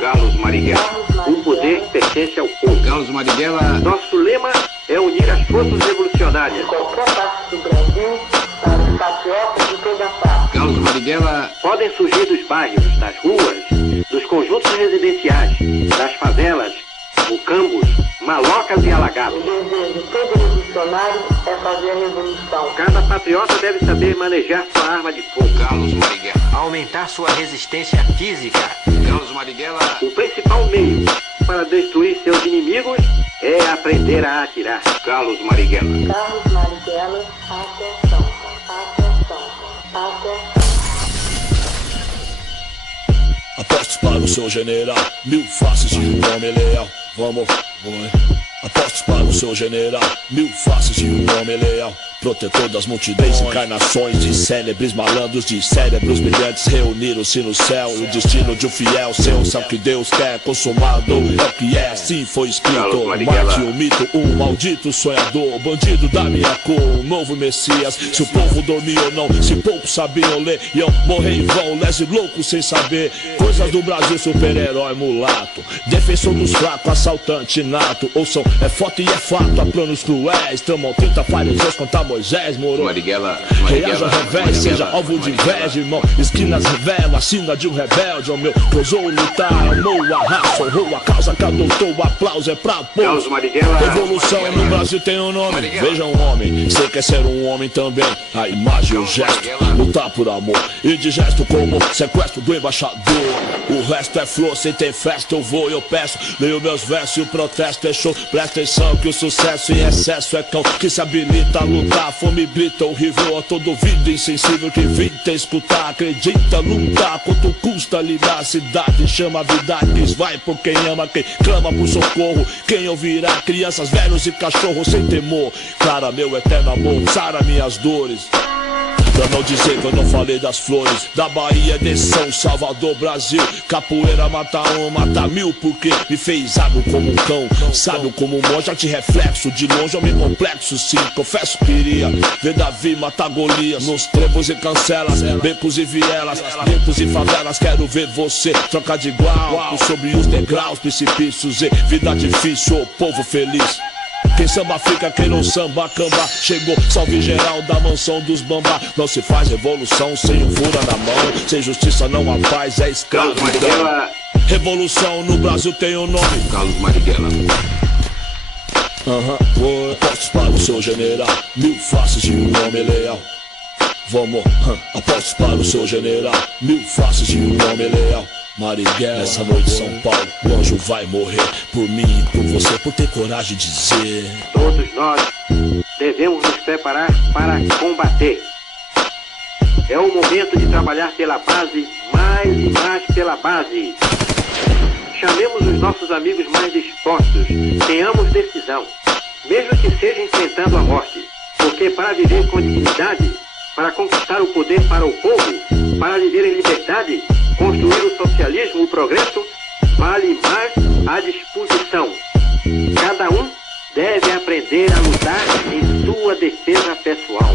Carlos Marighella. O poder pertence ao povo. Carlos Marighella. Nosso lema é unir as forças revolucionárias. Qualquer parte do Brasil, para os patriotas de toda parte. Carlos Marighella. Podem surgir dos bairros, das ruas, dos conjuntos residenciais, das favelas, mucambos, malocas e alagados. O desejo de todo revolucionário é fazer a revolução. Cada patriota deve saber manejar sua arma de fogo. Carlos Marighella. Aumentar sua resistência física. Carlos Marighella. O principal meio para destruir seus inimigos é aprender a atirar. Carlos Marighella. Carlos Marighella, atenção, atenção, atenção. Apostos para o seu general, 1000 faces de um homem leal. Vamos, apostos para o seu general, 1000 faces de um homem leal. Protetor das multidões, encarnações de célebres malandros, de cérebros brilhantes reuniram-se no céu. E o destino de um fiel seu, sabe que Deus quer consumado. É o que é, assim foi escrito. Marte o mito, um maldito sonhador, bandido da minha cor, um novo Messias. Se o povo dormia ou não, se poucos sabiam ler, iam morrer em vão, lese louco sem saber. Coisas do Brasil, super-herói mulato, defensor dos fracos, assaltante nato. Ouçam, é foto e é fato, há planos cruéis, tramam 30 fariseus contra Moisés, moro. Marighella. Reaja ao revés, seja alvo de inveja, irmão. Esquinas revela a sina de um rebelde, ó meu. Ousou lutar, amou a raça, honrou a causa que adotou. O aplauso é pra poucos. Revolução no Brasil tem um nome. Veja um homem, sei que é ser um homem também. A imagem, o gesto, lutar por amor. E de gesto como sequestro do embaixador. O resto é flor, sem ter festa eu vou e eu peço. Leio meus versos e o protesto é show. Presta atenção que o sucesso em excesso é cão que se habilita a lutar. A fome grita horrível a todo ouvido insensível que evita escutar. Acredita lutar, quanto custa lidar. A cidade chama a vida, quis vai por quem ama, quem clama por socorro. Quem ouvirá, crianças, velhos e cachorros sem temor. Clara, meu eterno amor, sara minhas dores. Pra não dizer que eu não falei das flores da Bahia, de São Salvador, Brasil. Capoeira mata um, mata mil, porque me fez água como um cão, sábio como um monge, arte reflexo. De longe homem complexo, sim, confesso que iria ver Davi matar Golias. Nos trevos e cancelas, becos e vielas, guetos e favelas. Quero ver você trocar de igual sobre os degraus, precipícios e vida difícil, o povo feliz. Quem samba fica, quem não samba, camba. Chegou, salve geral da mansão dos bambá. Não se faz revolução sem um fura na mão. Sem justiça não há paz, é escravidão. Revolução no Brasil tem um nome. Carlos Marighella. Apostos para o seu general, 1000 faces de um homem leal. Vamos, apostos para o seu general, 1000 faces de um homem leal. Marighella, essa noite São Paulo, o anjo vai morrer por mim e por você, por ter coragem de dizer. Todos nós devemos nos preparar para combater. É o momento de trabalhar pela base, mais e mais pela base. Chamemos os nossos amigos mais dispostos, tenhamos decisão, mesmo que seja enfrentando a morte, porque para viver com dignidade, para conquistar o poder para o povo, para viver em liberdade, construir o socialismo, o progresso, vale mais a disposição. Cada um deve aprender a lutar em sua defesa pessoal,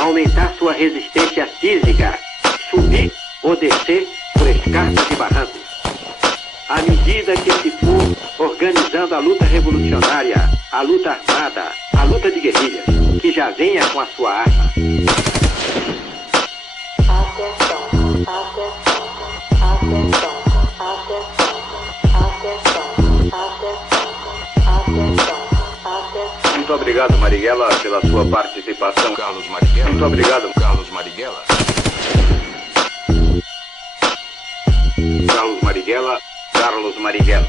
aumentar sua resistência física, subir ou descer por escarpas e barrancos. À medida que se for organizando a luta revolucionária, a luta armada, a luta de guerrilhas, que já venha com a sua arma. Atenção, atenção, atenção, atenção, atenção, atenção, atenção. Muito obrigado, Marighella, pela sua participação. Carlos Marighella. Muito obrigado, Carlos Marighella. Carlos Marighella. Carlos Marighella.